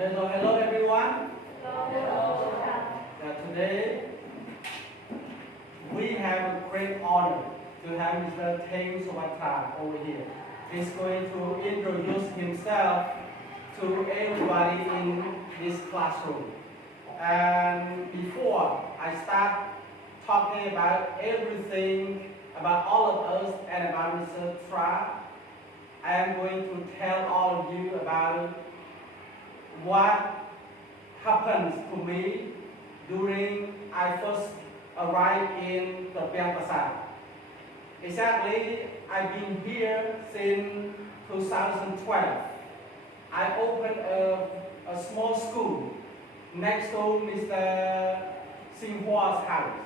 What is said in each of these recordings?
Hello everyone. Hello. Today we have a great honor to have Mr. Teng Sawatra over here. He's going to introduce himself to everybody in this classroom. And before I start talking about everything about all of us and about Mr. Tra, I am going to tell all of you about what happens to me during I first arrived in the Prasad. Exactly, I've been here since 2012. I opened a small school next to Mr. Sinhua's house.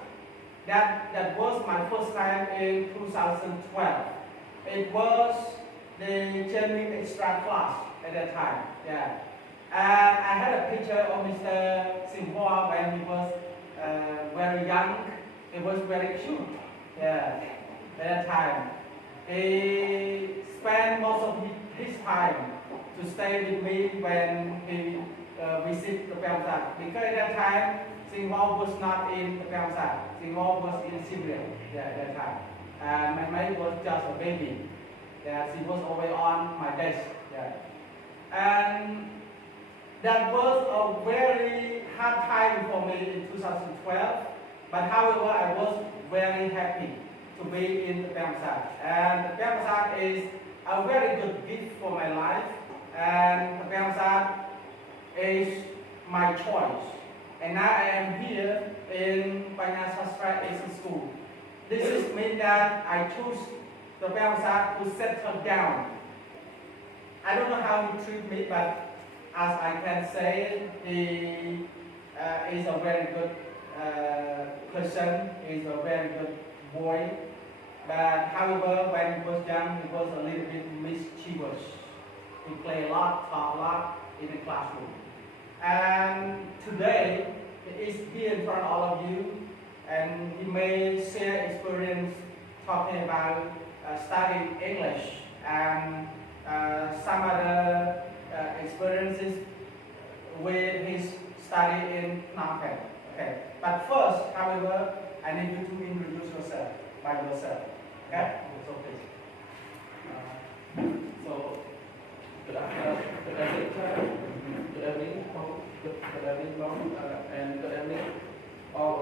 That was my first time in 2012. It was the German extra class at that time. Yeah. And I had a picture of Mr. Sinhua when he was very young. He was very cute. Yeah. At that time, he spent most of his time to stay with me when he visited the Prasad. Because at that time, Sinhua was not in the Prasad. Sinhua was in Syria. Yeah, at that time. And my mate was just a baby. Yeah, she was always on my desk. Yeah. And that was a very hard time for me in 2012. But however, I was very happy to be in the Prasad. And the Prasad is a very good gift for my life. And the Prasad is my choice. And now I am here in Sastra Asian School. This is mean that I choose the Prasad to settle down. I don't know how he treat me, but as I can say, he is a very good person. He is a very good boy. But however, when he was young, he was a little bit mischievous. He played a lot, talk a lot in the classroom. And today, he is here in front of all of you, and he may share experience talking about studying English and some other experiences with his study in Phnom Penh. Okay. But first, however, I need you to introduce yourself by yourself. Okay? So please. So, good evening, and good evening, all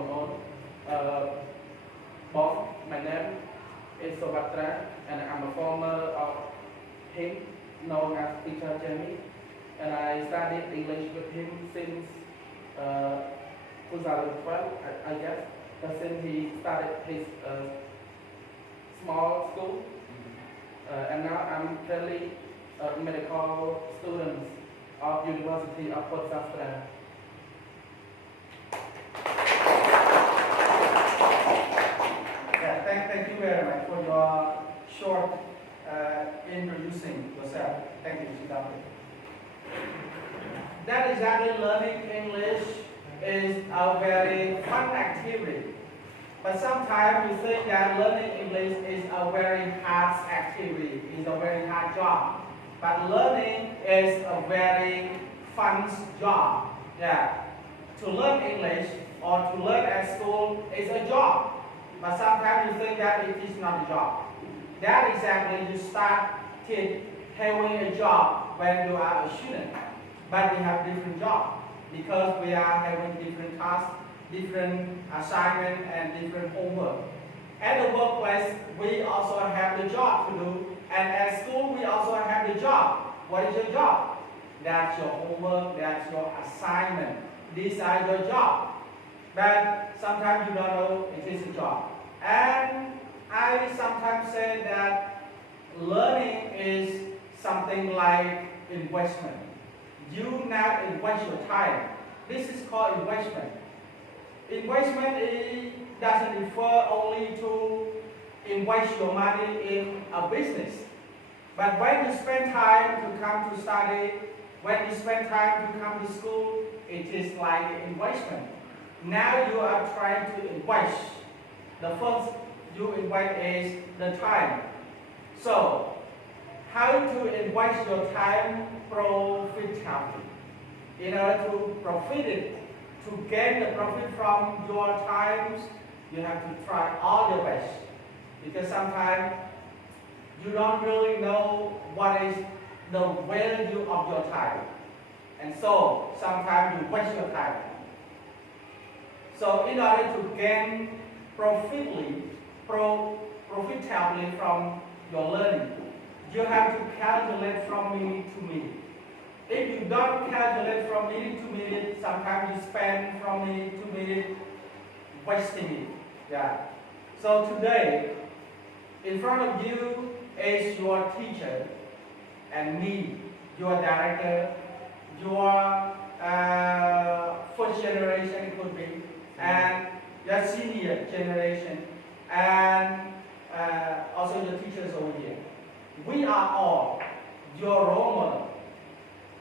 boss. My name is Sawatra, and I'm a former of him, known as Teacher Jamie, and I studied English with him since 2012, I guess, since he started his small school, and now I'm currently a medical student of University of Sastra. Yeah, thank you very much for your short introducing yourself. Thank you, Siddhartha. That exactly, learning English is a very fun activity. But sometimes we think that learning English is a very hard activity, is a very hard job. But learning is a very fun job. Yeah. To learn English or to learn at school is a job. But sometimes you think that it is not a job. That exactly, you start having a job when you are a student. But we have different jobs because we are having different tasks, different assignments, and different homework. At the workplace, we also have the job to do. And at school, we also have the job. What is your job? That's your homework, that's your assignment. These are your job. But sometimes you don't know it is a job. And I sometimes say that learning is something like investment. You now invest your time. This is called investment. Investment doesn't refer only to invest your money in a business. But when you spend time to come to study, when you spend time to come to school, it is like an investment. Now you are trying to invest. The first you invest is the time. So, how to invest your time profitably? in order to profit it, to gain the profit from your times, you have to try all your best. Because sometimes you don't really know what is the value of your time. And so sometimes you waste your time. So in order to gain profitably from your learning, you have to calculate from minute to minute. If you don't calculate from minute to minute, sometimes you spend from minute to minute wasting it. Yeah. So today, in front of you is your teacher and me, your director, your first generation could be, and your senior generation, and also your teachers over here. We are all your role model.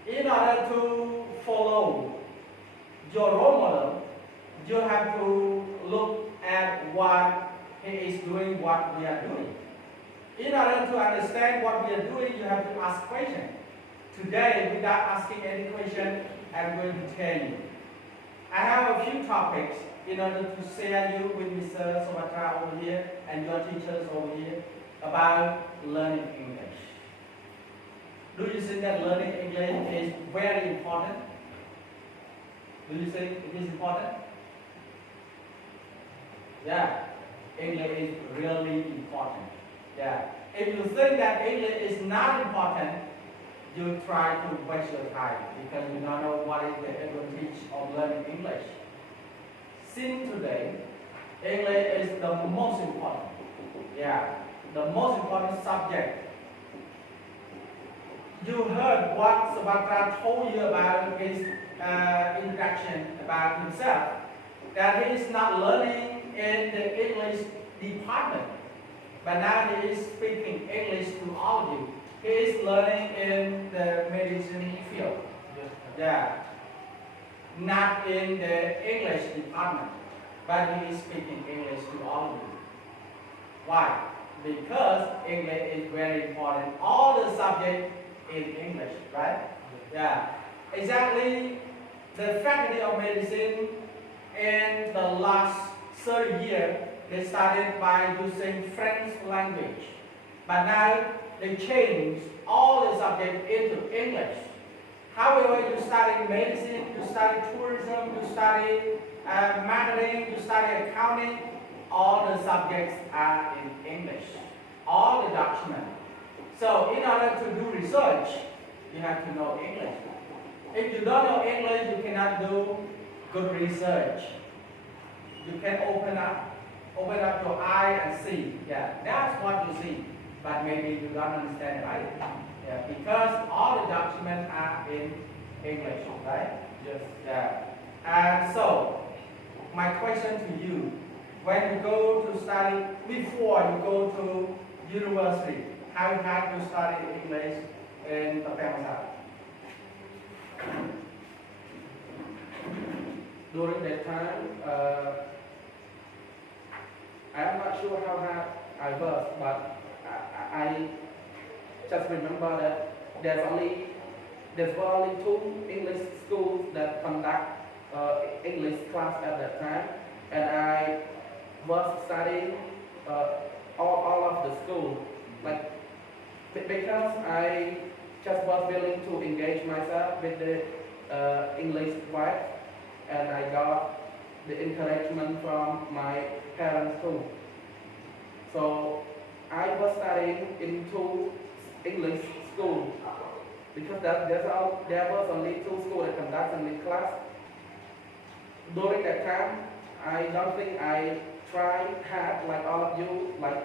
In order to follow your role model, you have to look at what he is doing, what we are doing. In order to understand what we are doing, you have to ask questions. Today, without asking any question, I'm going to tell you. I have a few topics in order to share you with Mr. Somatra over here and your teachers over here about learning English. Do you think that learning English is very important? Do you think it is important? Yeah, English is really important. Yeah. If you think that English is not important, you try to waste your time because you don't know what is the advantage of learning English. Since today, English is the most important. Yeah, the most important subject. You heard what Savatra told you about his introduction about himself, that he is not learning in the English department, but now he is speaking English to all of you. He is learning in the medicine field. Yeah. Not in the English department, but he is speaking English to all of you. Why? Because English is very important. All the subjects in English, right? Yeah. Exactly. The Faculty of Medicine in the last 30 years, they started by using French language. But now they changed all the subjects into English. However, you study medicine, you study tourism, you study marketing, you study accounting, all the subjects are in English. All the documents. So in order to do research, you have to know English. If you don't know English, you cannot do good research. You can open up your eye and see. Yeah, that's what you see. But maybe you don't understand, right? Yeah, because all the documents are in English, right? Yes. Yeah. And so, my question to you, when you go to study, before you go to university, how hard you study English in Papamasa? During that time, I'm not sure how hard I was, but I just remember that there were only 2 English schools that conduct English class at that time, and I was studying all of the school, like because I just was willing to engage myself with the English wife, and I got the encouragement from my parents too. So I was studying in 2 English schools because there was only 2 schools that conduct English class. During that time, I don't think I tried hard like all of you, like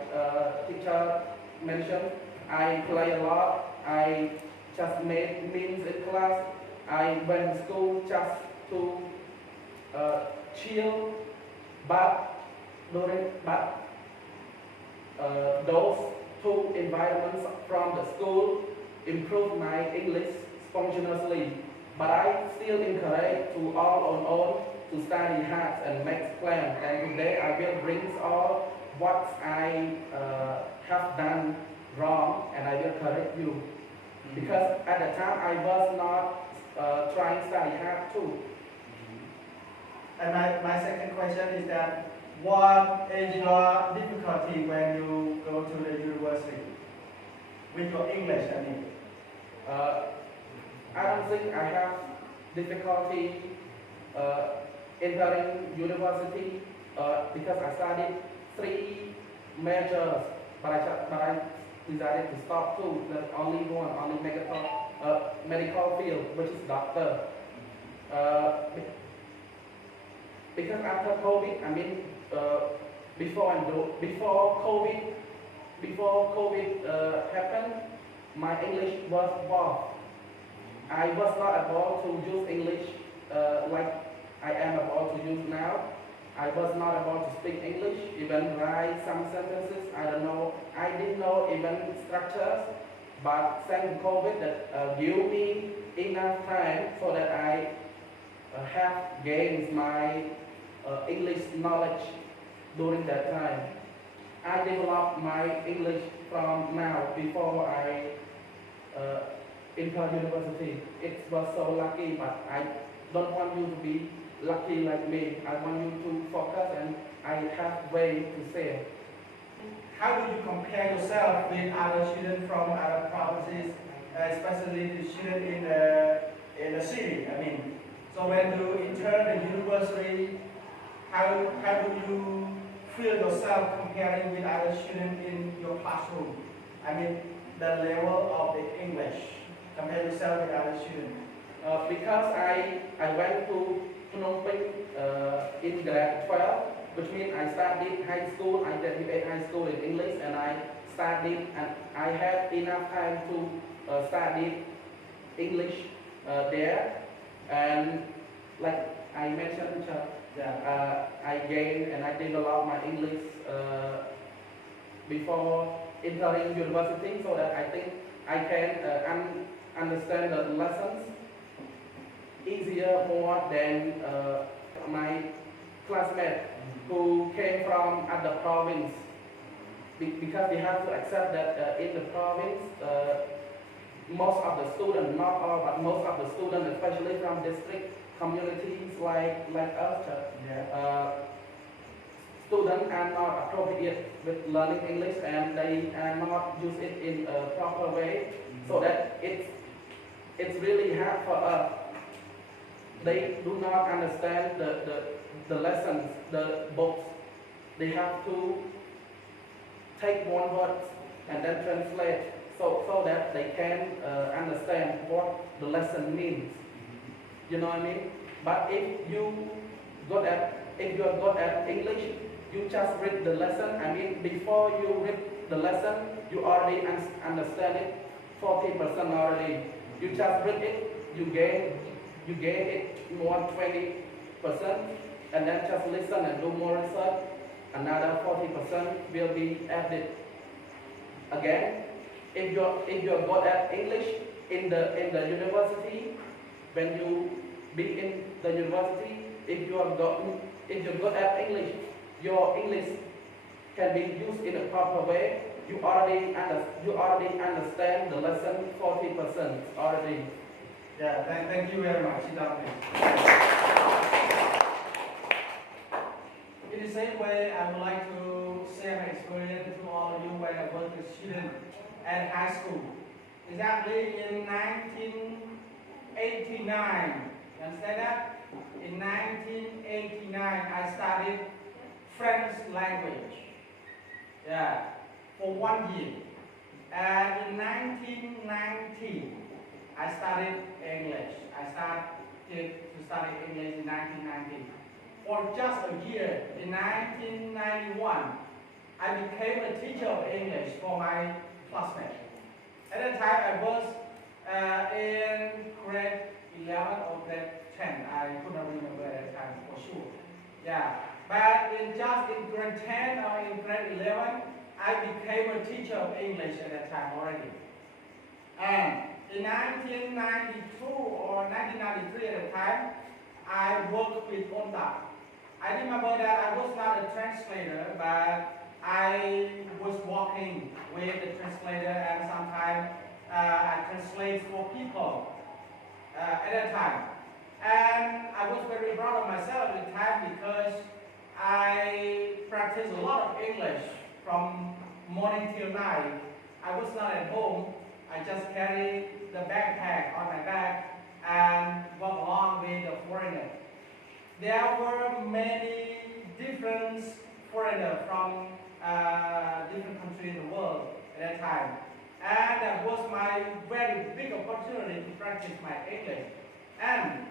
teacher mentioned. I play a lot. I just made memes in class. I went to school just to chill, but those 2 environments from the school improved my English spontaneously. But I still encourage to all on own to study hard and make plans. And today I will bring all what I have done wrong, and I will correct you. Because at the time I was not trying to study hard too. And my second question is that what is your difficulty when you go to the university with your English? I mean, I don't think I have difficulty entering university because I studied 3 majors, but I decided to stop 2. There's only one, only medical field, which is doctor. Because after COVID, I mean, before COVID happened, my English was poor. I was not able to use English like I am able to use now. I was not able to speak English, even write some sentences. I don't know. I didn't know even structures. But thanks to COVID, that give me enough time so that I have gained my English knowledge during that time. I developed my English from now before I enter university. It was so lucky, but I don't want you to be lucky like me. I want you to focus, and I have way to say. How do you compare yourself with other students from other provinces, especially the students in the city? I mean, so when you enter the university, how do you feel yourself comparing with other students in your classroom? I mean, the level of the English. Compare yourself with other students. Because I went to Phnom Penh in grade 12, which means I studied high school, I graduated high school in English, and I studied, and I had enough time to study English there. And like I mentioned, I gained and I developed my English before entering university, so that I think I can understand the lessons easier more than my classmates who came from other province, because they have to accept that in the province most of the students, not all, but most of the students, especially from district communities like us, students are not appropriate with learning English, and they are not use it in a proper way, so that it's really hard for us. They do not understand the lessons, the books. They have to take one word and then translate, so that they can understand what the lesson means. You know what I mean? But if you are good at English, you just read the lesson. I mean, before you read the lesson, you already understand it 40% already. You just read it, you gain it more 20%, and then just listen and do more research. Another 40% will be added. Again, if you're good at English in the university, when you be in the university, if you're good at English, your English can be used in a proper way. You already understand the lesson 40% already. Yeah, thank you very much. Sit down, please. In the same way, I would like to share my experience to all of you when I was a student at high school. Exactly in 1989. You understand that? In 1989, I studied French language. Yeah, for 1 year. And in 1990, I studied English. I started to study English in 1990. For just a year, in 1991, I became a teacher of English for my classmates. At that time, I was in grade 11 or grade 10. I could not remember at that time for sure. Yeah, but in grade 10 or in grade 11, I became a teacher of English at that time already. And in 1992 or 1993 at the time, I worked with ONTA. I remember that I was not a translator, but I was working with the translator, and sometimes I translate for people. at that time. And I was very proud of myself at the time because I practiced a lot of English from morning till night. I was not at home. I just carried the backpack on my back and walk along with the foreigner. There were many different foreigners from different countries in the world at that time. And that was my very big opportunity to practice my English. And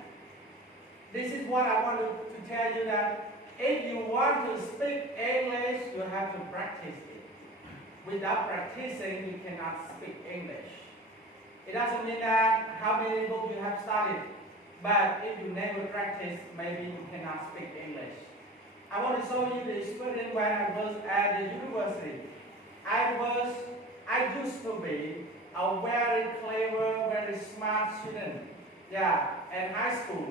this is what I want to tell you, that if you want to speak English, you have to practice it. Without practicing, you cannot speak English. It doesn't mean that how many books you have studied, but if you never practice, maybe you cannot speak English. I want to show you the experience when I was at the university. I used to be a very clever, very smart student, in high school.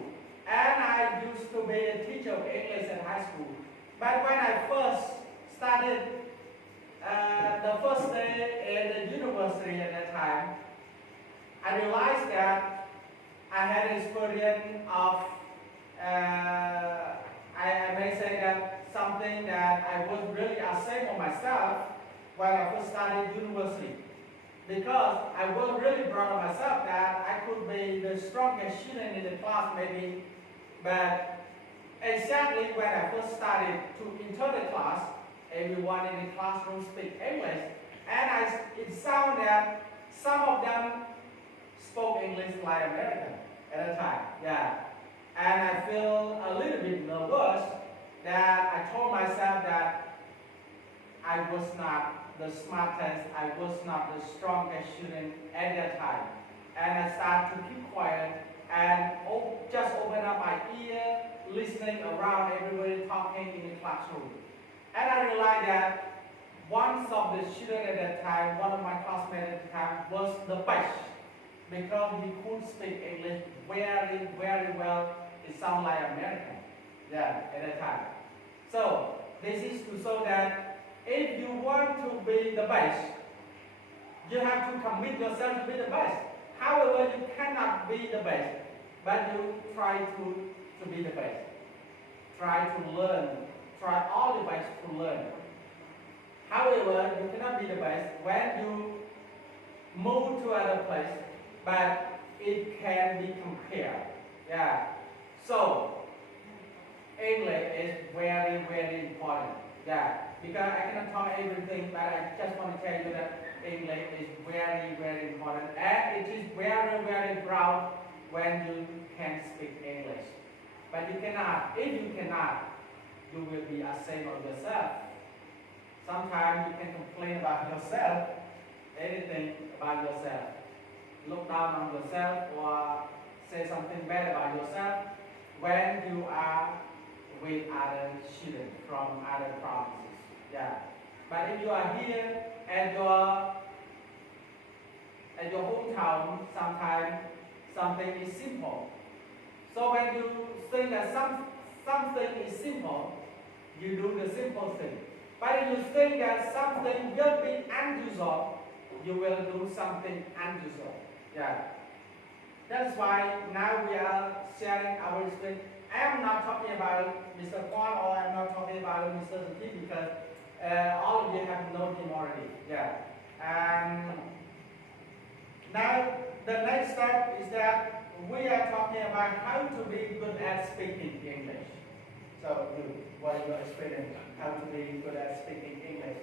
And I used to be a teacher of English at high school. But when I first started the first day at the university at that time, I realized that I had an experience of, I may say that something that I was really ashamed of myself when I first started university. Because I was really proud of myself that I could be the strongest student in the class maybe, but exactly when I first started to enter the class, everyone in the classroom speak English, and it sounded that some of them spoke English like American at the time, and I feel a little bit nervous that I told myself that I was not the smartest, I was not the strongest student at that time. And I started to keep quiet and just open up my ear, listening around everybody talking in the classroom. And I realized that one of the students at that time, one of my classmates at the time, was the best because he could speak English very, very well. It sounded like American, at that time. So this is to show that if you want to be the best, you have to commit yourself to be the best. However, you cannot be the best, but you try to be the best. Try to learn. Try all the best to learn. However, you cannot be the best when you move to other place, but it can be compared. So English is very, very important. Because I cannot talk everything, but I just want to tell you that English is very, very important, and it is very, very proud when you can speak English. But you cannot. If you cannot, you will be ashamed of yourself. Sometimes you can complain about yourself, anything about yourself. Look down on yourself or say something bad about yourself when you are with other students from other provinces. But if you are here at your hometown, sometimes something is simple. So when you think that something is simple, you do the simple thing. But if you think that something will be unusual, you will do something unusual. That's why now we are sharing our experience. I am not talking about Mr. Kwan or I am not talking about Mr. Zaki because all of you have known him already. Now the next step is that we are talking about how to be good at speaking English. So, what is your experience? How to be good at speaking English?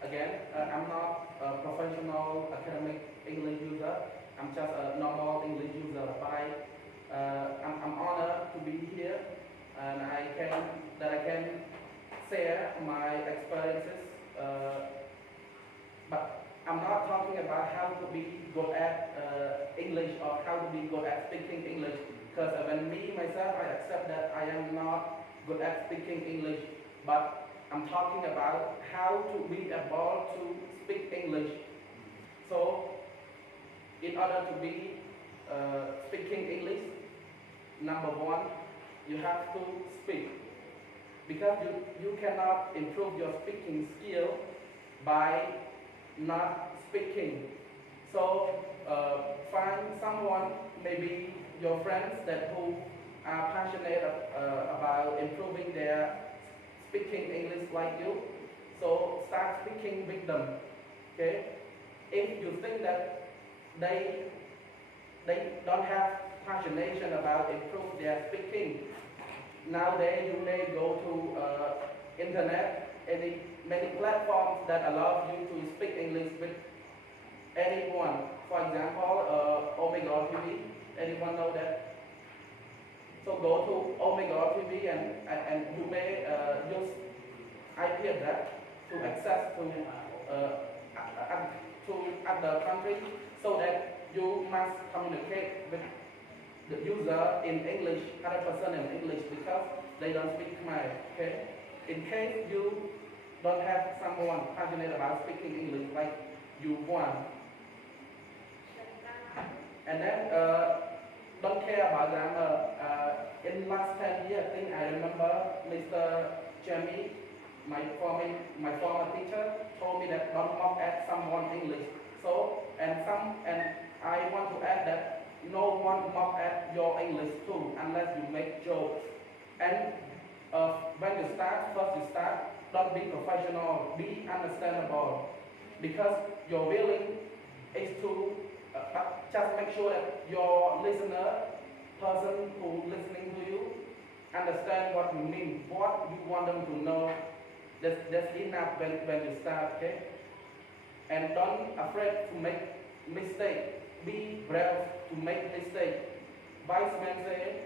Again, I'm not a professional academic English user. I'm just a normal English user. But I'm honored to be here, and I can share my experiences. But I'm not talking about how to be good at English or how to be good at speaking English. Because when myself, I accept that I am not good at speaking English. But I'm talking about how to be able to speak English. So, in order to be speaking English, number one, you have to speak. Because you cannot improve your speaking skill by not speaking. So find someone, maybe your friends that who are passionate about improving their speaking English like you. So start speaking with them. Okay? If you think that they don't have passionation about improve their speaking, nowadays you may go to internet, many platforms that allow you to speak English with anyone. For example, Omega TV. Anyone know that? So go to Omega TV and you may use IP address to access to other countries, so that you must communicate with the user in English, 100% in English, because they don't speak Khmer. Okay? In case you don't have someone passionate about speaking English like you want, and then don't care about grammar. In last 10 years, I think I remember Mr. Jamie, my former teacher, told me that don't mock at someone English. So and I want to add that no one mock at your English too, unless you make jokes. And when you start, first you start, don't be professional, be understandable, because your willing is to just make sure that your listener, person who listening to you, understand what you mean, what you want them to know. That's enough when you start, okay? And don't afraid to make mistake. Be brave to make mistake. Wise men say,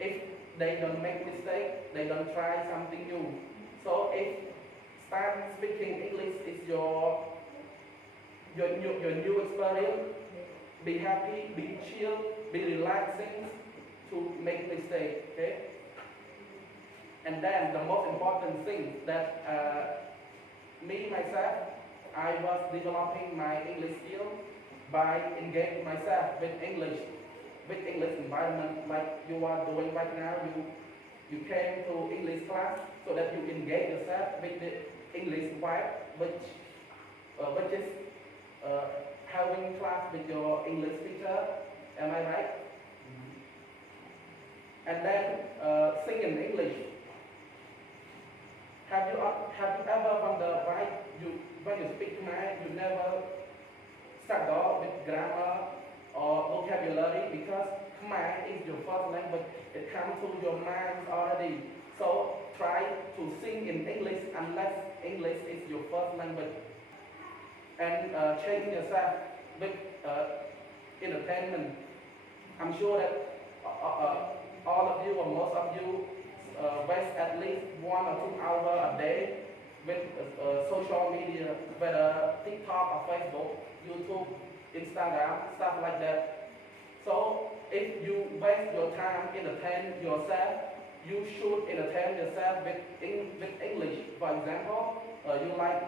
if they don't make mistake, they don't try something new. So if start speaking English is your new experience, be happy, be chill, be relaxing to make mistake, okay? And then the most important thing that me myself, I was developing my English skill by engaging myself with English environment like you are doing right now. You came to English class so that you engage yourself with the English vibe, which is having class with your English teacher. Am I right? And then sing in English. Have you ever wondered why when you speak Khmer, you never struggle with grammar or vocabulary? Because Khmer is your first language, it comes to your mind already. So try to sing in English unless English is your first language. And change yourself with entertainment. I'm sure that all of you or most of you waste at least 1 or 2 hours a day with social media, whether TikTok or Facebook, YouTube, Instagram, stuff like that. So if you waste your time entertain yourself, you should entertain yourself with English. For example, you like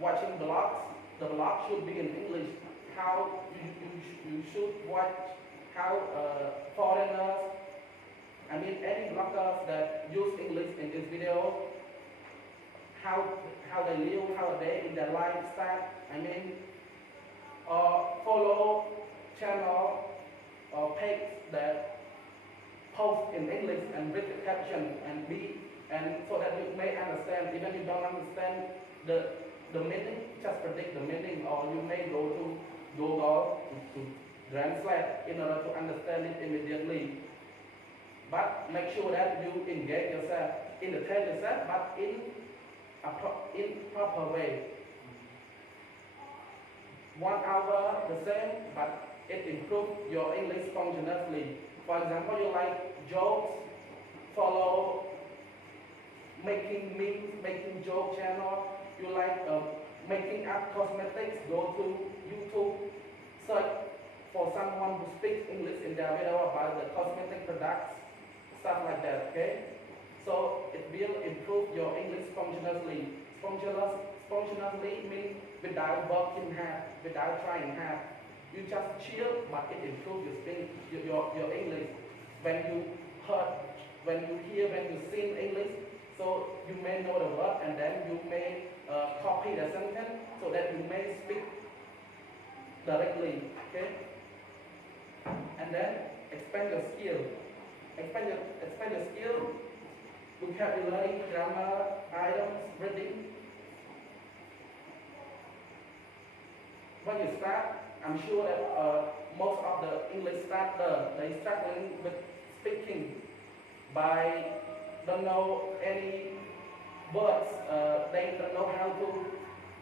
watching blogs. The blog should be in English. How you should watch how foreigners, any bloggers that use English in this video, how they live, how they in their lifestyle. Follow channel or page that post in English and read the caption and so that you may understand. Even if you don't understand the meaning, just predict the meaning, or you may go to Google to translate in order to understand it immediately. But make sure that you engage yourself, entertain yourself, but in proper way. 1 hour the same, but it improves your English functionality. For example, you like jokes, follow making memes, making joke channel. You like making up cosmetics, go to YouTube, search for someone who speaks English in their video about the cosmetic products, stuff like that, okay? So it will improve your English functionality. Functionality means without working hard, without trying hard. You just chill, but it improves your English. When you hear, when you sing English, so you may know the word, and then you may copy the sentence so that you may speak directly, okay? And then expand your skill. Expand your skill, vocabulary, grammar, items, reading. When you start, I'm sure that most of the English starter, they struggling with speaking by don't know any words, they don't know how to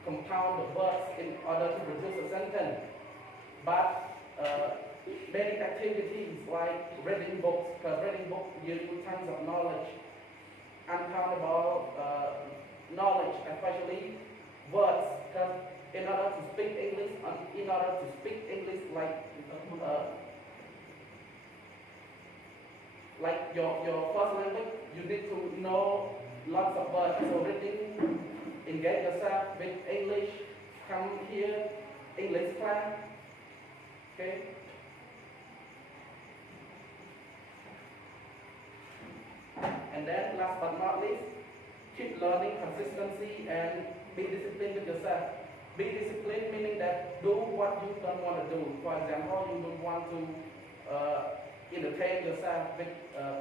compound the words in order to produce a sentence. But many activities like reading books, because reading books give you tons of knowledge, uncountable knowledge, especially words, because in order to speak English like your first language, you need to know lots of words. So reading, engage yourself with English, come here, English class, okay? And then last but not least, keep learning consistency and be disciplined with yourself. Be disciplined meaning that do what you don't want to do. For example, you don't want to entertain yourself with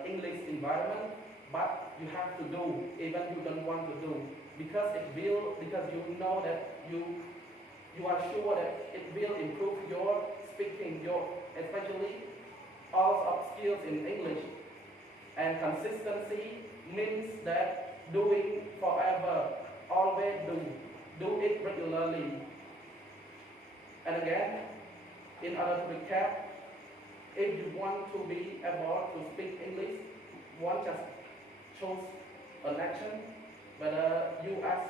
English environment, but you have to do even you don't want to do because you know that you are sure that it will improve your speaking, especially all of skills in English. And consistency means that doing forever, always do it regularly. And again, in order to recap, if you want to be able to speak English, one just choose an action, whether you ask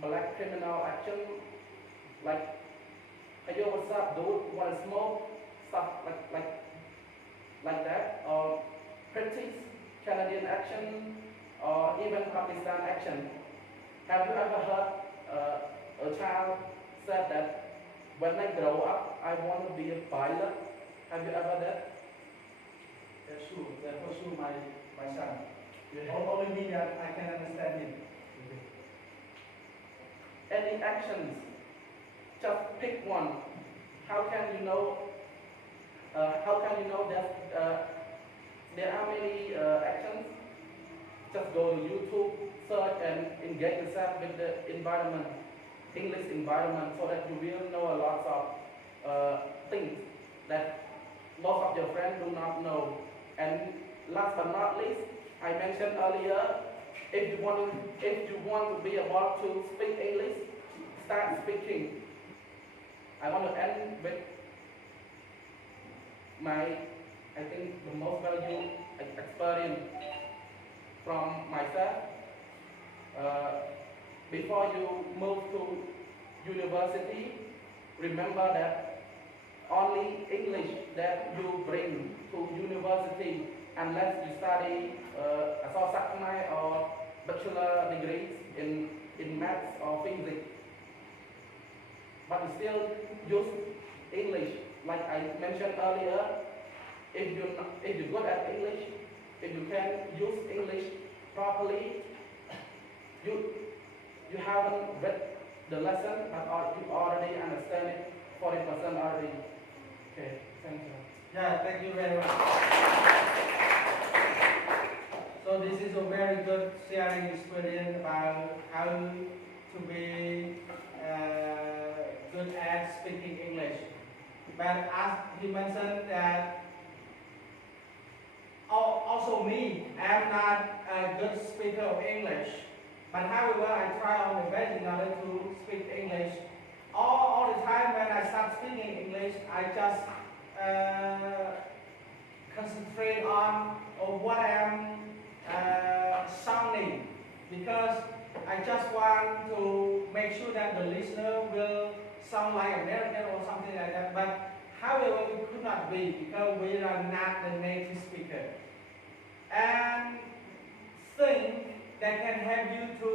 black criminal action, like, hey yo, what's up, dude, wanna smoke? Stuff like that, or practice Canadian action, or even Pakistan action. Have you ever heard a child said that when I grow up, I want to be a pilot? Have you ever heard that? That's true. That's for sure my son. Only me that I can understand him. Any actions? Just pick one. How can you know? That there are many actions? Just go to YouTube, search, and engage yourself with the environment, English environment, so that you will know a lot of things that most of your friends do not know. And last but not least, I mentioned earlier, if you want to be able to speak English, start speaking. I want to end with I think the most valuable experience from myself. Before you move to university, remember that only English that you bring to university, unless you study a or bachelor degrees in maths or physics. But you still use English. Like I mentioned earlier, if you're good at English, if you can use English properly, you haven't read the lesson, but you already understand it 40% already. Okay, thank you. Yeah, thank you very much. So this is a very good sharing experience about how to be good at speaking English. But as he mentioned that also me, I am not a good speaker of English. But however, I try on the best in order to speak English. All the time when I start speaking English, I just concentrate on what I am sounding, because I just want to make sure that the listener will sound like American or something like that. But however, it could not be because we are not the native speaker. And thing that can help you to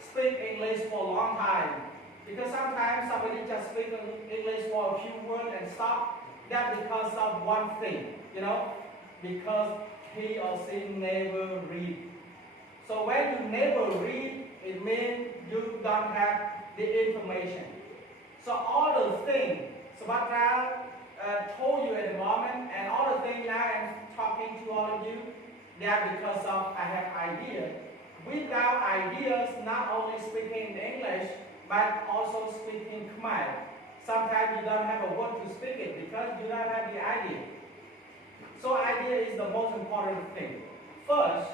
speak English for a long time. Because sometimes somebody just speaks English for a few words and stop. That's because of one thing, because he or she never read. So when you never read, it means you don't have the information. So all the things, Subhatra told you at the moment, and all the things now I'm talking to all of you, they are because of I have ideas. Without ideas, not only speaking in English, but also speaking Khmer. Sometimes you don't have a word to speak it because you don't have the idea. So idea is the most important thing. First,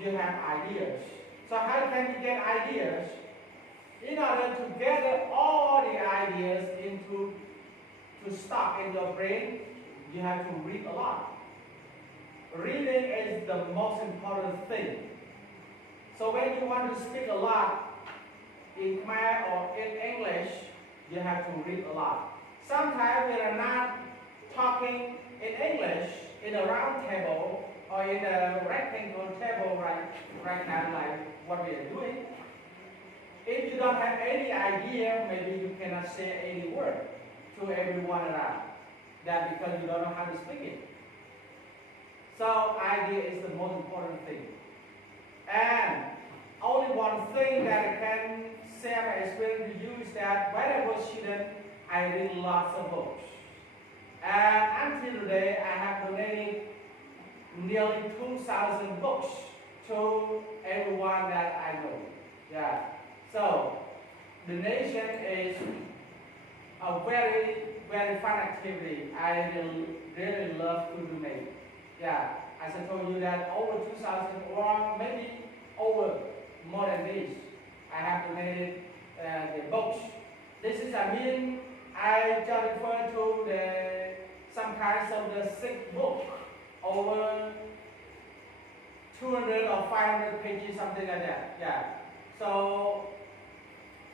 you have ideas. So how can you get ideas? In order to gather all the ideas to stock in your brain, you have to read a lot. Reading is the most important thing. So when you want to speak a lot in Khmer or in English, you have to read a lot. Sometimes we are not talking in English in a round table or in a rectangle table right now, like what we are doing. If you don't have any idea, maybe you cannot say any word to everyone around. That's because you don't know how to speak it. So idea is the most important thing. And only one thing that I can share my experience with you is that when I was a student, I read lots of books. And until today, I have donated nearly 2,000 books to everyone that I know. Yeah. So donation is a very, very fun activity. I really love to donate. Yeah. As I told you that over 2,000 or maybe over more than this, I have donated the books. This is, I just refer to some kinds of the sick book, over 200 or 500 pages, something like that. Yeah. So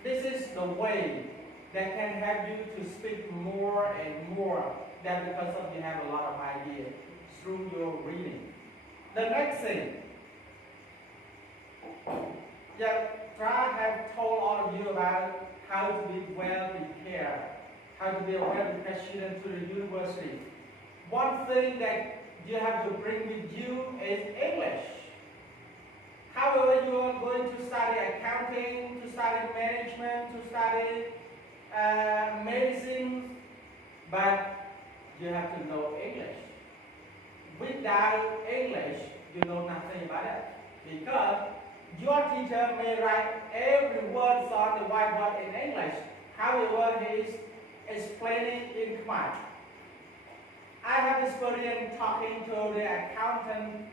this is the way that can help you to speak more and more. That because of you have a lot of ideas through your reading. The next thing, Tra have told all of you about how to be well prepared, how to be a well prepared student to the university. One thing that you have to bring with you is English. However, you are going to study accounting, to study management, to study medicine, but you have to know English. Without English, you know nothing about it. Because your teacher may write every word on the whiteboard in English. However, he is explaining in Khmer. I have experience talking to the accountant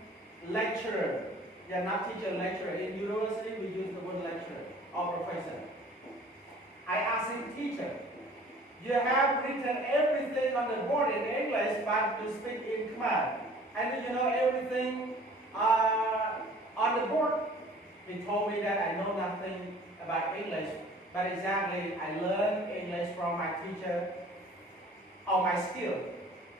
lecturer. They are not teacher, lecturer. In university, we use the word lecturer or professor. I asked him, teacher, you have written everything on the board in English, but you speak in Khmer. And do you know everything on the board? He told me that I know nothing about English, but exactly I learned English from my teacher or my skill.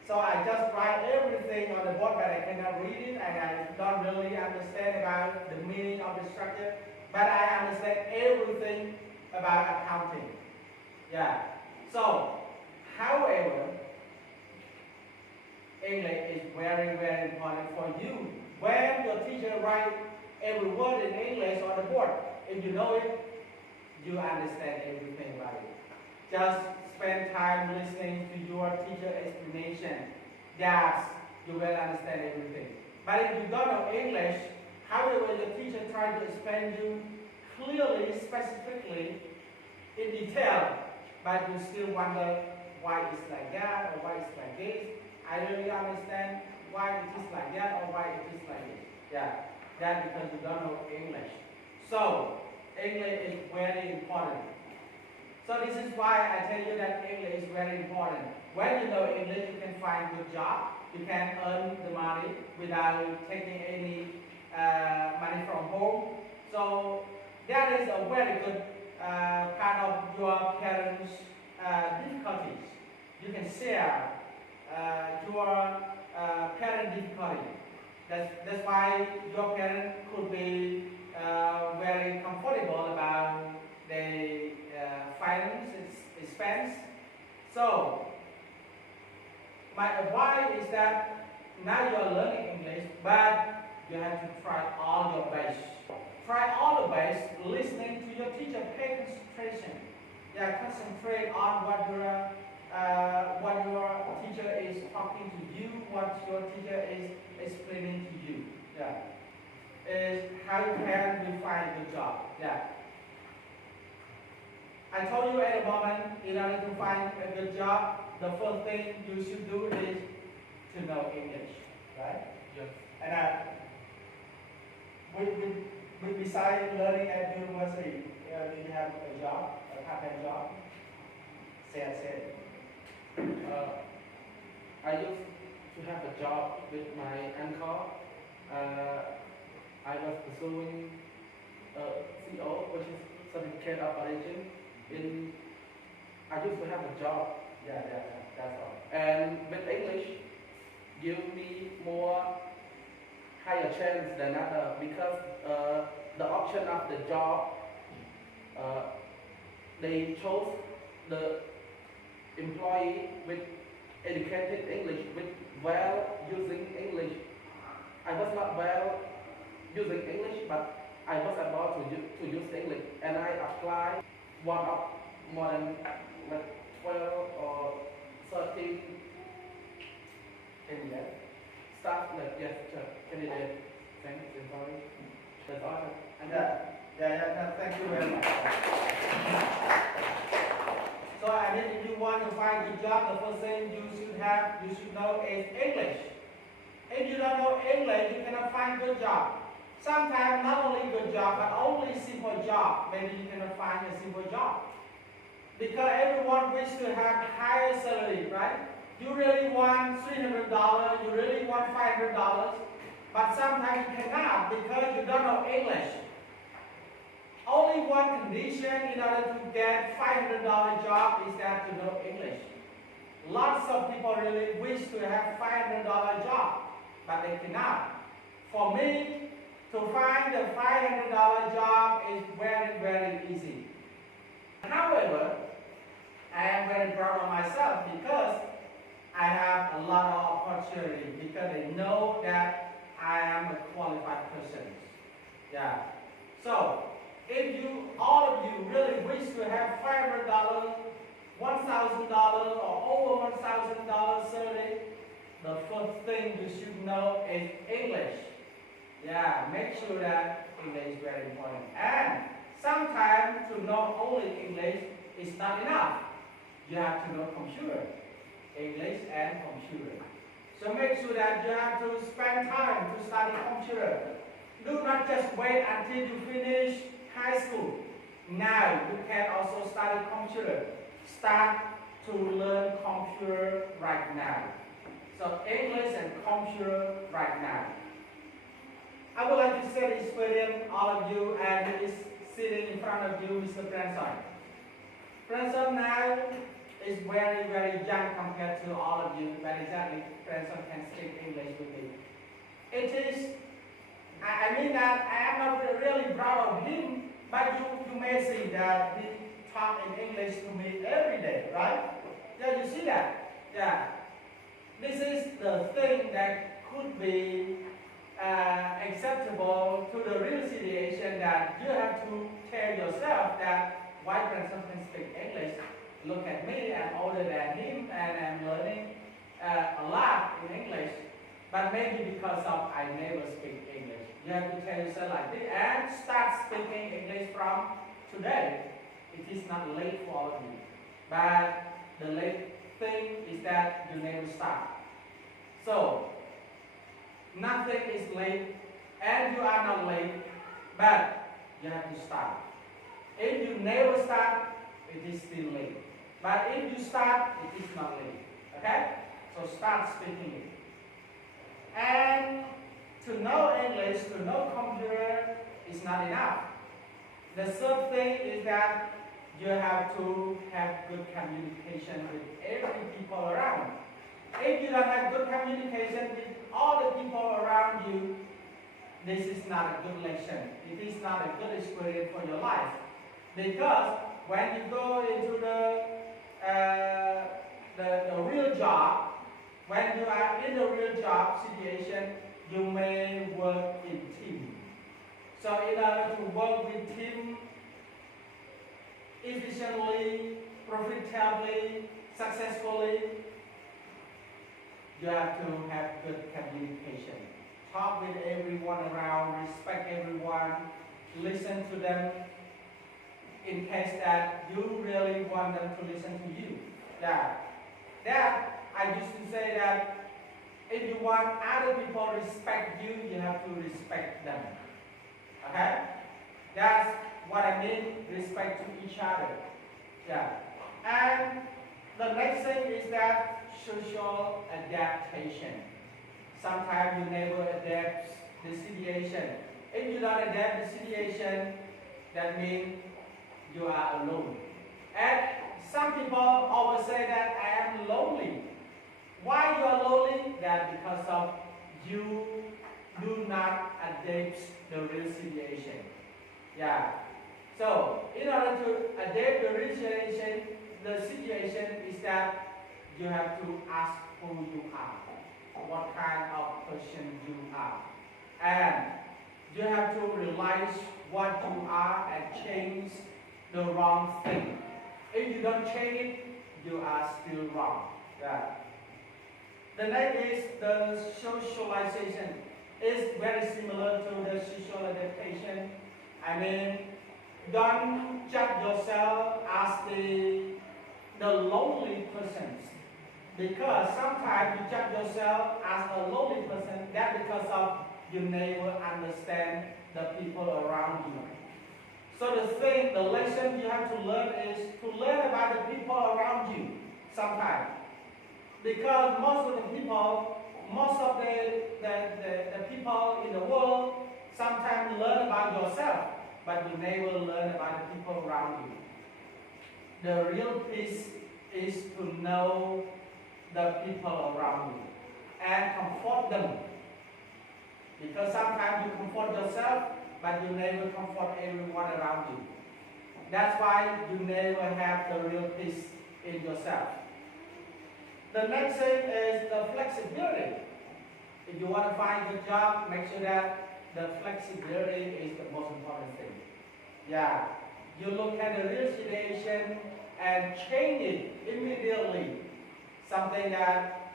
So I just write everything on the board, but I cannot read it, and I don't really understand about the meaning of the structure, but I understand everything about accounting. Yeah. So, however, English is very, very important for you. When your teacher writes every word in English on the board, if you know it, you understand everything about it. Just spend time listening to your teacher explanation. Yes, you will understand everything. But if you don't know English, however your teacher tries to explain you clearly, specifically, in detail, but you still wonder why it's like that or why it's like this. I really understand why it is like that or why it is like this. Yeah, that's because you don't know English. So, English is very important. So this is why I tell you that English is very important. When you know English, you can find a good job. You can earn the money without taking any money from home. So that is a very good part of your parents' difficulties. You can share your parent difficulty. That's why your parent could be very comfortable about the finance expense. So my advice is that now you are learning English, but you have to try all your best. Try all the best, listening to your teacher, pay concentration. Yeah, concentrate on what your what your teacher is talking to you, what your teacher is explaining to you. Yeah. Is how can we find a good job? Yeah. I told you at the moment, in order to find a good job, the first thing you should do is to know English, right? Yes. And besides learning at university, do you have a job, a part-time job? Say. I used to have a job with my uncle. I was pursuing CO, which is certificate of origin. I used to have a job. Yeah, that's all. And with English, give me more higher chance than other because the option of the job, they chose the employee with educated English, with well using English. I was not well using English, but I was able to use English, and I applied one of more than like 12 or 13 Candidate. staff candidate. Thanks, employee. That's awesome. And Thank you very much. So I mean, if you want to find a good job, the first thing you should know is English. If you don't know English, you cannot find good job. Sometimes not only good job, but only simple job. Maybe you cannot find a simple job. Because everyone wishes to have higher salary, right? You really want $300, you really want $500, but sometimes you cannot because you don't know English. Only one condition in order to get $500 job is that to know English. Lots of people really wish to have $500 job, but they cannot. For me, to find the $500 job is very, very easy. However, I am very proud of myself because I have a lot of opportunity because they know that I am a qualified person. Yeah. So, if all of you really wish to have $500, $1,000 or over $1,000 salary, the first thing you should know is English. Yeah, make sure that English is very important. And sometimes to know only English is not enough. You have to know computer, English and computer. So make sure that you have to spend time to study computer. Do not just wait until you finish high school. Now you can also study computer. Start to learn computer right now. So English and computer right now. I would like to say the experience all of you, and he is sitting in front of you, Mr. Branson. Branson now is very, very young compared to all of you, but exactly Branson can speak English with me. It is, I mean that I am not really proud of him, but you may see that he talks in English to me every day, right? Yeah, you see that? Yeah. This is the thing that could be acceptable to the real situation that you have to tell yourself that why Branson can speak English. Look at me, I'm older than him and I'm learning a lot in English, but maybe because of I never speak English. You have to tell yourself like this and start speaking English from today. It is not late for all of you, but the late thing is that you never start. So, nothing is late and you are not late, but you have to start. If you never start, it is still late. But if you start, it is not late. Okay? So start speaking it. And to know English, to know computer is not enough. The third thing is that you have to have good communication with every people around. If you don't have good communication with all the people around you, this is not a good lesson. It is not a good experience for your life. Because when you go into the real job, when you are in the real job situation, you may work in team. So in order to work with team efficiently, profitably, successfully, you have to have good communication. Talk with everyone around, respect everyone, listen to them in case that you really want them to listen to you. Yeah. That I used to say that if you want other people to respect you, you have to respect them. Okay? That's what I mean, respect to each other. Yeah. And the next thing is that social adaptation. Sometimes you never adapt the situation. If you don't adapt the situation, that means you are alone. And some people always say that I am lonely. Why you are lonely? That because of you do not adapt the real situation. Yeah. So in order to adapt the situation is that you have to ask who you are, what kind of person you are, and you have to realize what you are and change the wrong thing. If you don't change it, you are still wrong. Yeah. The next is the socialization. It's very similar to the social adaptation. I mean, don't judge yourself as the lonely person. Because sometimes you judge yourself as a lonely person, that's because of you never understand the people around you. So the lesson you have to learn is to learn about the people around you sometimes. Because most of the people in the world sometimes learn about yourself, but you never learn about the people around you. The real peace is to know the people around you and comfort them. Because sometimes you comfort yourself, but you never comfort everyone around you. That's why you never have the real peace in yourself. The next thing is the flexibility. If you want to find a good job, make sure that the flexibility is the most important thing. Yeah, you look at the real situation and change it immediately. Something that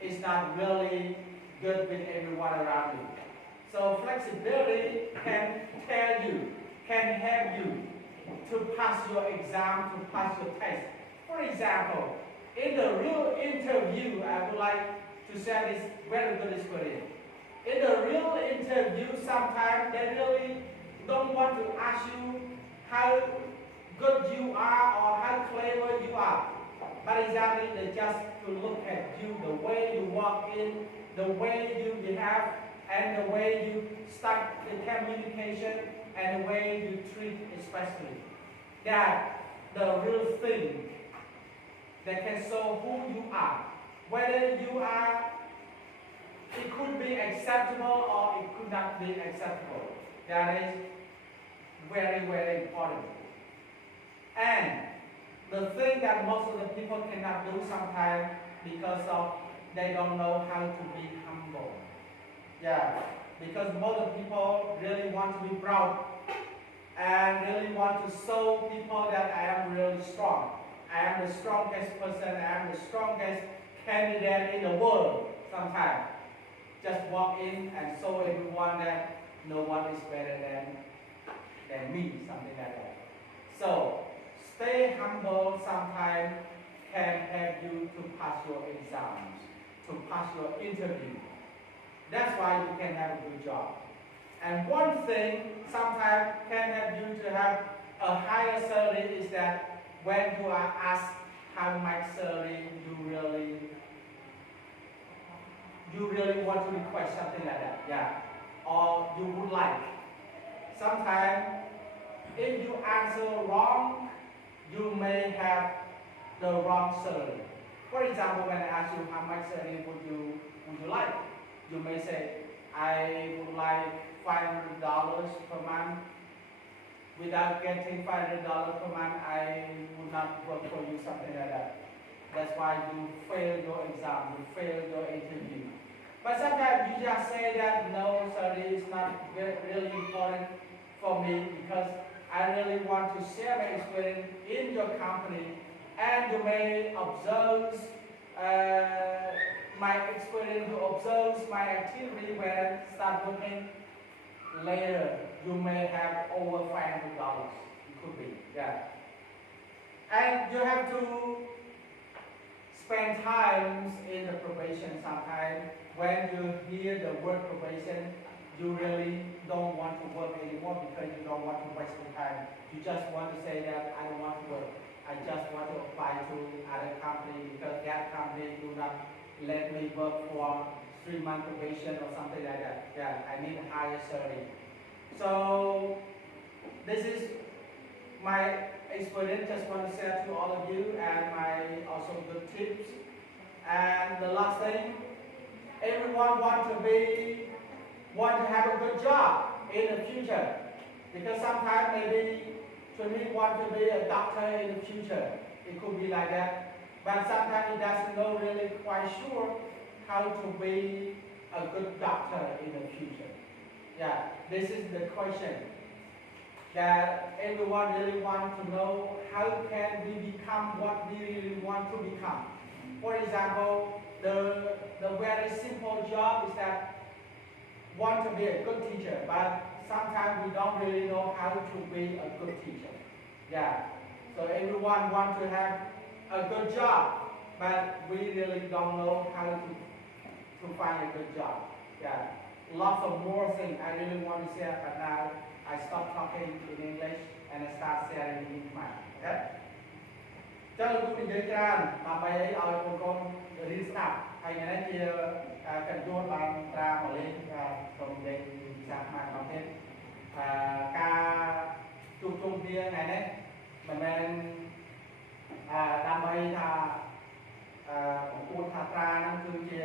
is not really good with everyone around you. So flexibility can tell you, can help you to pass your exam, to pass your test. For example, in the real interview, I would like to share this very good experience. In the real interview, sometimes they really don't want to ask you how good you are or how clever you are. But exactly, they just to look at you, the way you walk in, the way you behave, and the way you start the communication, and the way you treat especially. That the real thing that can show who you are. Whether you are, it could be acceptable or it could not be acceptable. That is very, very important. And the thing that most of the people cannot do sometimes because of they don't know how to be humble. Yeah, because most of the people really want to be proud and really want to show people that I am really strong. I am the strongest person, I am the strongest candidate in the world sometimes. Just walk in and show everyone that no one is better than me, something like that. So, stay humble sometimes can help you to pass your exams, to pass your interview. That's why you can have a good job. And one thing sometimes can help you to have a higher salary is that when you are asked how much salary you really want to request something like that, yeah, or you would like. Sometimes if you answer wrong, you may have the wrong salary. For example, when I ask you how much salary would you like, you may say, I would like $500 per month. Without getting $500 per month, I would not work for you, something like that. That's why you fail your exam, you fail your interview. But sometimes you just say that no, salary is not really important for me because I really want to share my experience in your company and you may observe my experience to observe my activity when I start working later. You may have over $500. It could be, yeah. And you have to spend time in the probation sometimes. When you hear the word probation, you really don't want to work anymore because you don't want to waste the time. You just want to say that I don't want to work. I just want to apply to other company because that company do not let me work for 3-month probation or something like that. Yeah, I need a higher salary. So this is my experience. Just want to share to all of you and my also good tips. And the last thing, everyone want to have a good job in the future, because sometimes maybe to me want to be a doctor in the future. It could be like that, but sometimes it doesn't know really quite sure how to be a good doctor in the future. Yeah, this is the question that everyone really wants to know. How can we become what we really want to become? For example, the very simple job is that want to be a good teacher, but sometimes we don't really know how to be a good teacher. Yeah. So everyone wants to have a good job, but we really don't know how to find a good job. Yeah. Lots of more things I really want to share, but now I stop talking in English and I start sharing in Khmer. Okay? ចឹងលោកគ្រូនិយាយច្រើនដើម្បីឲ្យបងប្អូនរៀនស្ដាប់ហើយថ្ងៃនេះជាកញ្ជូនបានត្រាមកលេងសូមនិយាយភាសាខ្មែរម្ដងទៀតការជួបជុំគ្នាថ្ងៃនេះមិនមែនដើម្បីថាបង្ពួតថាត្រាហ្នឹងគឺជា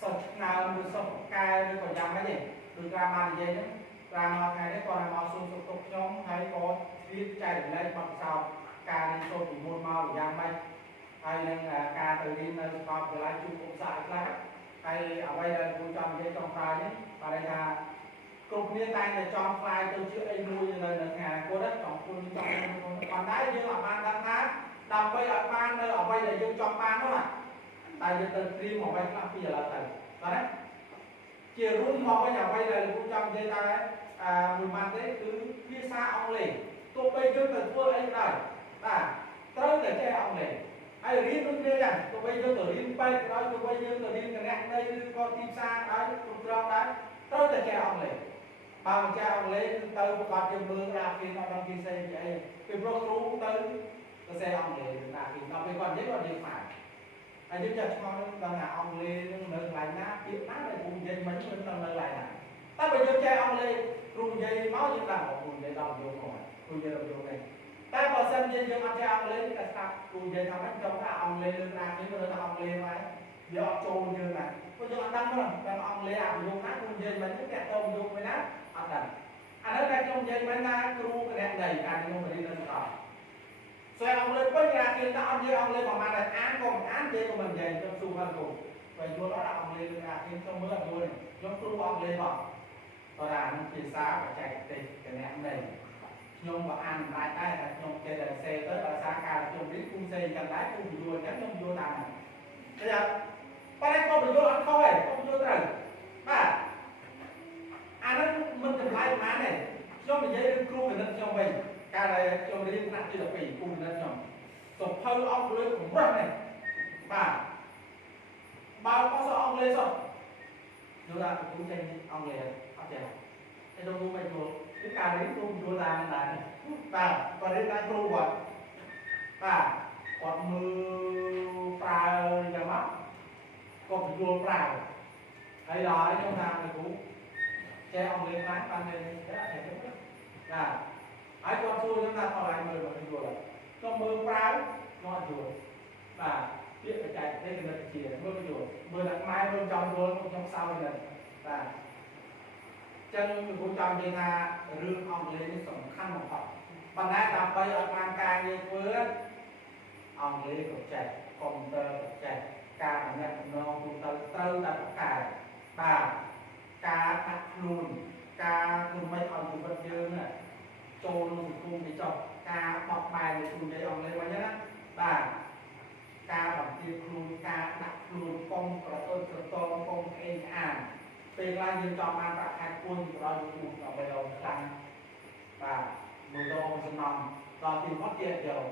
សុខឆ្នើមឬសុខកែឬក៏យ៉ាងម៉េចទេដូចត្រាបាននិយាយហ្នឹងត្រាមកថ្ងៃនេះគាត់មកសួរសុខទុក្ខខ្ញុំហើយក៏ជ្រាបចែករំលែកបទពិសោធន៍ការរៀនសូត្រពីមុនមកយ៉ាងម៉េចហើយនឹងការទៅរៀននៅសាកលវិទ្យាល័យជួបឧបសគ្គខ្លះហើយអ្វីដែលគ្រូចង់និយាយចុងក្រោយនេះបានន័យថាគ្រប់គ្នាតែងតែចង់ខ្លាយទៅជាអីមួយនៅថ្ងៃអនាគតចង់គុណចង់ប៉ុន្តែយើងអាចបានដឹងថាដើម្បីឲ្យបាននៅអ្វីដែលយើងចង់បាននោះតែយើងត្រូវត្រៀមអ្វីខ្លះពីឥឡូវទៅបាទណាជារួមមកវិញអ្វីដែលគ្រូចង់និយាយតែមួយម៉ាត់ទេគឺភាសាអង់គ្លេសទោះបីយើងទៅធ្វើអីក៏ដោយបាទត្រូវតែចេះអង់គ្លេសហើយរៀនដូចគ្នាដែរទោះបីយើងទៅរៀនបែបក៏ដោយទោះបីយើងទៅរៀនគណនេយ្យឬក៏ទីផ្សារដែរគ្រប់គ្រងដែរត្រូវតែចេះអង់គ្លេសបើមិនចេះអង់គ្លេសគឺទៅប្រកាសយើងមើលដាក់គេអត់ដឹងគេស្អីពីអីពីព្រោះគ្រូទៅសរសេរអង់គ្លេសដាក់គេដល់ពេលគាត់និយាយគាត់និយាយខ្មែរហើយយើងចាត់ឆ្ងល់នឹងដឹងថាអង់គ្លេសនឹងនៅកន្លែងណាពាក្យណាដែលគ្រូនិយាយមិញមិនដឹងនៅកន្លែងណាតែបើយើងចេះអង់គ្លេសគ្រូនិយាយមកយើងដឹងគ្រូនិយាយដល់យល់មកគ្រូនិយាយដល់យល់នេះតែបើសិនជាយើងអត់ចេះអង់គ្លេសតែស្ដាប់គ្រូនិយាយថាម៉េចចង់ថាអង់គ្លេសលើកណាគេទៅថាអង់គ្លេសមកវាអត់ចូលយើងណាព្រោះយើងអត់ដឹងទេតែអង់គ្លេសអាប្រយោគណាគ្រូនិយាយមិនទេតាក់ទងប្រយោគមួយណាអត់ដឹងអានោះតែខ្ញុំនិយាយមិនណាគ្រូគណនេយ្យការខ្ញុំរៀននៅសាកលស្អីអង់គ្លេសពេញគេគេថាអត់និយាយអង់គ្លេសប្រហែលតែអានក៏មិនអាននិយាយក៏មិននិយាយខ្ញុំសួរគាត់គ្រូបើយល់អត់អង់គ្លេសលើកណាគេខ្ញុំមើលអត់យល់ទេខ្ញុំគ្រូអង់គ្លេសបងតើអានឹងភាសាបច្ចេកទេសគណនេយ្យខ្ញុំក៏អានមិនដែរតែខ្ញុំចេះតែសេទៅដោយសារការខ្ញុំរៀនគុំសេយ៉ាងដែរគុំយល់អញ្ចឹងខ្ញុំយល់តាមហ្នឹងតែប៉ុន្តែក៏យល់អត់ខុសទេខ្ញុំយល់ត្រូវបាទអានឹងមិនចម្លែកប៉ុន្មានទេខ្ញុំនិយាយរឿងគ្រូគណិតខ្ញុំវិញកាលដែលខ្ញុំរៀនថ្នាក់ទី12គ្រូគណិតខ្ញុំសុភៅអង់គ្លេសកម្រិតនេះបាទបើអត់សូវអង់គ្លេសសោះយល់ថាគ្រូចេះអង់គ្លេសអត់ចេះតែដល់គ្រូមិនយល់គឺការរៀនគ្រូយល់តាមដែរបាទគាត់រៀនតាមគ្រូគាត់បាទគាត់មើលប្រើយ៉ាងម៉េចគាត់យល់ប្រើហើយដល់ខ្ញុំថាគ្រូចេះអង់គ្លេសខ្លះបានទេតែអត់ចេះបាទហើយគាត់សួរខ្ញុំថាតើឯងមើលមកយល់ខ្ញុំមើលប្រើខ្ញុំអត់យល់បាទពាក្យបច្ចេកទេសគណិតវិទ្យាមើលយល់មើលតែខ្មែរមើលចង់យល់ខ្ញុំសោយទៅបាទចឹងគ្រូចង់និយាយថារឿងអង់គ្លេសនេះសំខាន់បំផុតប៉ុន្តែដើម្បីឲ្យបានការងារធ្វើអង់គ្លេសក៏ចេះកុំព្យូទ័រក៏ចេះការតំណែងតំណងទូទៅត្រូវតែប្រកែកបាទការដាក់ខ្លួនការធ្វើម៉េចឲ្យជីវិតយើងចូលក្នុងសង្គមវាចុះការបត់បែននៃគ្រូនិយាយអង់គ្លេសវិញណា បាទការបន្ទាបខ្លួនការដាក់ខ្លួនកុំប្រអើក្រតងកុំក្អេងក្អាងពេលខ្លះយើងចង់បានប្រាក់ខែគួរទៅដល់យើងដើម្បីឲ្យខ្លាំងបាទមើលទៅអង្គសំណងដល់ទីមកទៀតយក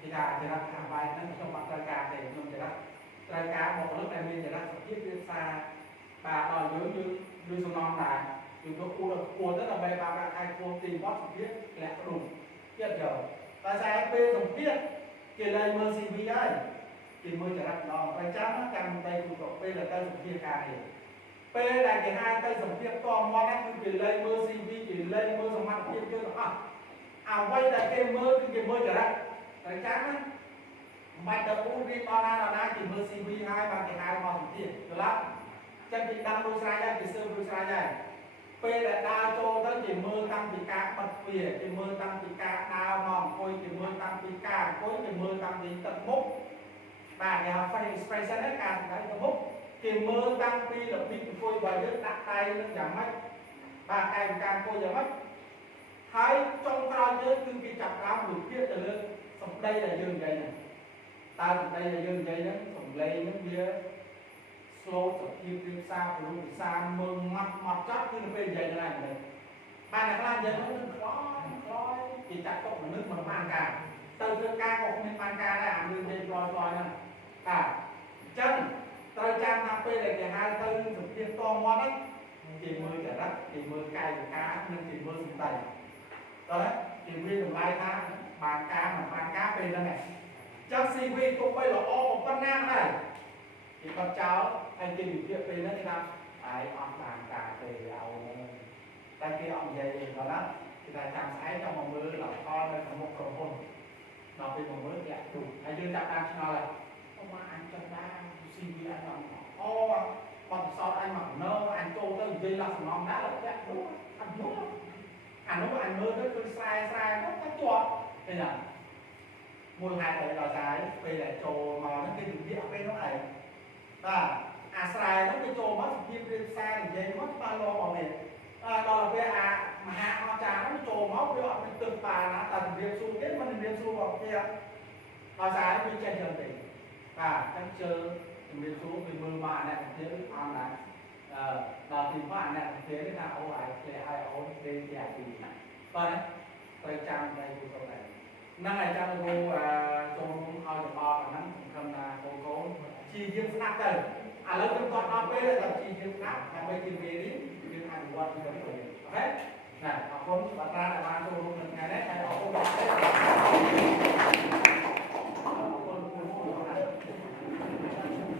គេថាចរិតខាងបាយហ្នឹងខ្ញុំបាត់ត្រូវការទេខ្ញុំចរិតត្រូវការបុគ្គលិកដែលមានចរិតសុភាពរាបសារបាទដល់យើងដូចសំណងដែរយើងយកគួរដល់គួរទៅដើម្បីបានប្រាក់ខែគួរទីមកសុភាពលាក់ក្នុងទៀតយកតែស្អែកពេលសម្ភារគេលែងមើល CV ហើយគេមើលចរិតដល់ប្រចាំកម្មវិធីគ្រប់ពេលដែលទៅសម្ភារការនេះពេលដែលគេហៅទៅសម្ភារតមាត់ហ្នឹងគឺគេលែងមើល CV គេលែងមើលសមត្ថភាពយើងអស់អ្វីដែលគេមើលគឺគេមើលចរិតប្រចាំណាមិនបាច់ទៅអ៊ូរៀនដល់ណាគេមើល CV ហើយបានគេហៅមកសម្ភារយល់ទេចឹងគេដឹងរួចស្រេចហើយគេស៊ើបរួចស្រេចហើយពេលដែលដើរចូលទៅគេមើលតាំងពីការបិទទ្វារគេមើលតាំងពីការដើរមកអង្គុយគេមើលតាំងពីការអង្គុយគេមើលតាំងពីទឹកមុខបាទគេហៅ face expression ហ្នឹងការសម្ដែងទៅមុខគេមើលតាំងពីរបៀបអង្គុយរបស់យើងដាក់ដៃនឹងយ៉ាងម៉េចបាទកាយវិការអង្គុយយ៉ាងម៉េចហើយចុងក្រោយយើងគឺគេចាប់តាមវិភាគទៅលើសម្ដីដែលយើងនិយាយហ្នឹងតើសម្ដីដែលយើងនិយាយហ្នឹងសម្លេងហ្នឹងវា slow សុភាពរាបសារព្រោះភាសាមើលម៉ត់ចត់គឺទៅពេលនិយាយហ្នឹងឯងបានតែខ្លះយើងនឹងខ្លោយគេចាក់ទុកមនុស្សមិនបានការទៅធ្វើការក៏គ្មានបានការដែរអារឿងនិយាយខ្លោយហ្នឹងបាទអញ្ចឹងត្រូវចាំថាពេលដែលគេហៅទៅសុភាពតមាត់ហ្នឹងគេមើលចរិតគេមើលកាយវិការនិងគេមើលសម្ដីតើគេវាតម្លៃថាបានការមិនបានការពេលហ្នឹងឯងចឹង CV ទុកបីល្អប៉ុណ្ណាដែរគេបត់ចោលហើយគេវិភាគពេលហ្នឹងគេថាឯងអត់បានការទេឲ្យតែគេអត់និយាយទេដល់ណាគេថាចាំស្អែកចង់មកមើលលទ្ធផលនៅក្នុងមុខក្រុមហ៊ុនដល់ពេលមកមើលគេអត់ទូហើយយើងចាប់តាមឆ្ងល់ហើយអូមកអញចង់បាន CV អញអត់អូបត់សោតអញមកណើអញចូលទៅនិយាយលក្ខណៈដែរតែទូអត់យល់អានោះអញមើលទៅគឺស្រែមកតែជាប់ឃើញទេមូលហេតុទៅដល់តែពេលដែលចូលមកហ្នឹងគេវិភាគពេលនោះឯងបាទអាស្រ័យនោះគេចូលមកសុភាពរៀបសារនិយាយមកបានលោមកនេះដល់ពេលអាមហាអស្ចារ្យនោះចូលមកវាអត់មានទឹកបានណាតែរៀបសួរគេមិនរៀបសួរមកគេដល់តែវាចេះចឹងទេបាទអញ្ចឹងជើរៀបសួរវាមើលមកអាអ្នកវិទ្យាអត់ណាដល់ទីមកអាអ្នកវិទ្យានេះថាអូអាយធ្លាក់ឲ្យអូនទេទីអាទីបាទត្រូវចាំតែយូរទៅដែរហ្នឹងហើយចាំគ្រូចូលរួមឲ្យចំបល់អាហ្នឹងសង្ឃឹមថាកូនជាយាមស្ដាប់ទៅឥឡូវខ្ញុំគាត់ដល់ពេលតែជាយាមស្ដាប់ដើម្បីទីមេនេះយើងអនុវត្តទៅអូខេណាអរគុណបាទតាដែលបានចូលរួមនៅថ្ងៃនេះហើយអរគុណ